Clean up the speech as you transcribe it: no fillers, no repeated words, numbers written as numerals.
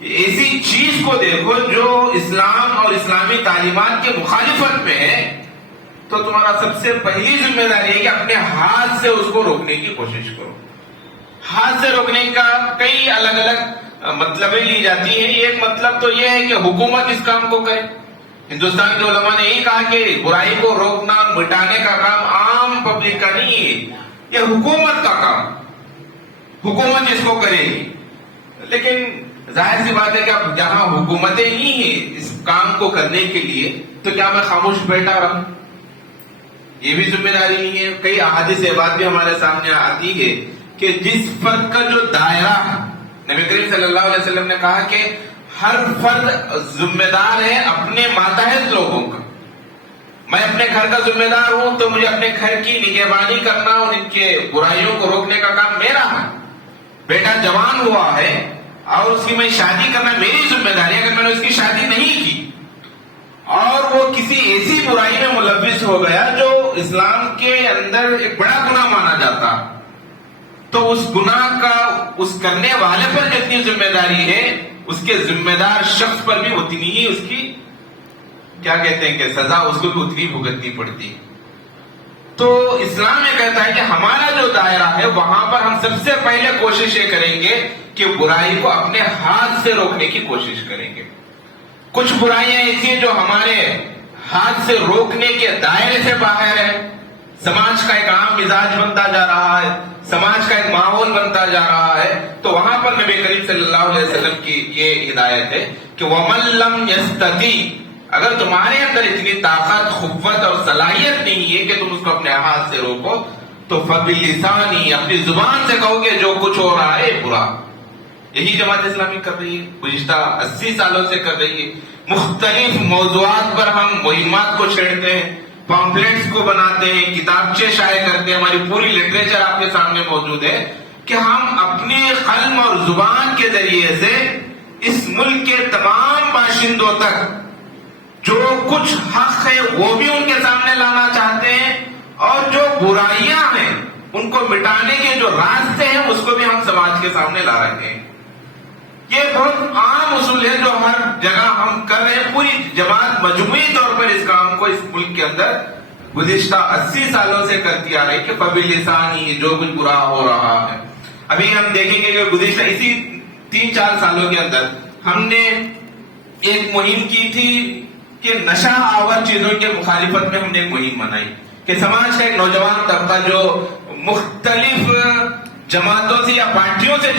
ایسی چیز کو دیکھو جو اسلام اور اسلامی تعلیمات کے مخالفت میں ہے، تو تمہارا سب سے پہلی ذمہ داری ہے کہ اپنے ہاتھ سے اس کو روکنے کی کوشش کرو۔ ہاتھ سے روکنے کا کئی الگ الگ مطلبیں لی جاتی ہیں۔ ایک مطلب تو یہ ہے کہ حکومت اس کام کو کرے۔ ہندوستان کے علماء نے یہی کہا کہ برائی کو روکنا مٹانے کا کام عام پبلک کا نہیں ہے، یہ حکومت کا کام، حکومت اس کو کرے گی۔ لیکن ظاہر سی بات ہے کہ اب جہاں حکومتیں ہی ہیں اس کام کو کرنے کے لیے، تو کیا میں خاموش بیٹھا رہوں؟ یہ بھی ذمہ داری نہیں ہے۔ کئی احادیث بات بھی ہمارے سامنے آتی ہے کہ جس فرد کا جو دائرہ ہے، نبی کریم صلی اللہ علیہ وسلم نے کہا کہ ہر فرد ذمہ دار ہے اپنے ماتحت لوگوں کا۔ میں اپنے گھر کا ذمہ دار ہوں تو مجھے اپنے گھر کی نگہبانی کرنا اور ان کے برائیوں کو روکنے کا کام میرا ہے۔ بیٹا جوان ہوا ہے اور اس کی میں شادی کرنا میری ذمہ داری ہے۔ اگر میں نے اس کی شادی نہیں کی اور وہ کسی ایسی برائی میں ملوث ہو گیا جو اسلام کے اندر ایک بڑا گناہ مانا جاتا، تو اس گناہ کا اس کرنے والے پر جتنی ذمہ داری ہے، اس کے ذمہ دار شخص پر بھی اتنی ہی اس کی کیا کہتے ہیں کہ سزا اس کو بھی اتنی بھگتنی پڑتی۔ تو اسلام یہ کہتا ہے کہ ہمارا جو دائرہ ہے وہاں پر ہم سب سے پہلے کوشش یہ کریں گے کہ برائی کو اپنے ہاتھ سے روکنے کی کوشش کریں گے۔ کچھ برائیاں ایسی ہیں جو ہمارے ہاتھ سے روکنے کے دائرے سے باہر ہے، سماج کا ایک عام مزاج بنتا جا رہا ہے، سماج کا ایک ماحول بنتا جا رہا ہے، تو وہاں پر نبی کریم صلی اللہ علیہ وسلم کی یہ ہدایت ہے کہ وَمَن لَّمْ يَسْتَطِعْ، اگر تمہارے اندر اتنی طاقت، قوت اور صلاحیت نہیں ہے کہ تم اس کو اپنے ہاتھ سے روکو، تو فَبِلِسَانِهِ، اپنی زبان سے کہو کہ جو کچھ ہو رہا ہے برا۔ یہی جماعت اسلامی کر رہی ہے، گزشتہ 80 سالوں سے کر رہی ہے۔ مختلف موضوعات پر ہم مہمات کو چھیڑتے ہیں، پامپلیٹس کو بناتے ہیں، کتابچے شائع کرتے ہیں، ہماری پوری لٹریچر آپ کے سامنے موجود ہے کہ ہم اپنے قلم اور زبان کے ذریعے سے اس ملک کے تمام باشندوں تک جو کچھ حق ہے وہ بھی ان کے سامنے لانا چاہتے ہیں، اور جو برائیاں ہیں ان کو مٹانے کے جو راستے ہیں اس کو بھی ہم سماج کے سامنے لا رہے ہیں۔ یہ بہت عام اصول ہے جو ہر جگہ ہم کر رہے ہیں۔ پوری جماعت مجموعی طور پر اس کام کو اس ملک کے اندر گزشتہ 80 سالوں سے کرتی آ رہی ہے کہ فَبِلِسَانِهِ، جو کچھ برا ہو رہا ہے۔ ابھی ہم دیکھیں گے کہ گزشتہ اسی 3-4 سالوں کے اندر ہم نے ایک مہم کی تھی کہ نشہ آور چیزوں کے مخالفت میں ہم نے ایک مہم بنائی کہ سماج کا ایک نوجوان طبقہ جو مختلف جماعتوں سے یا پارٹیوں سے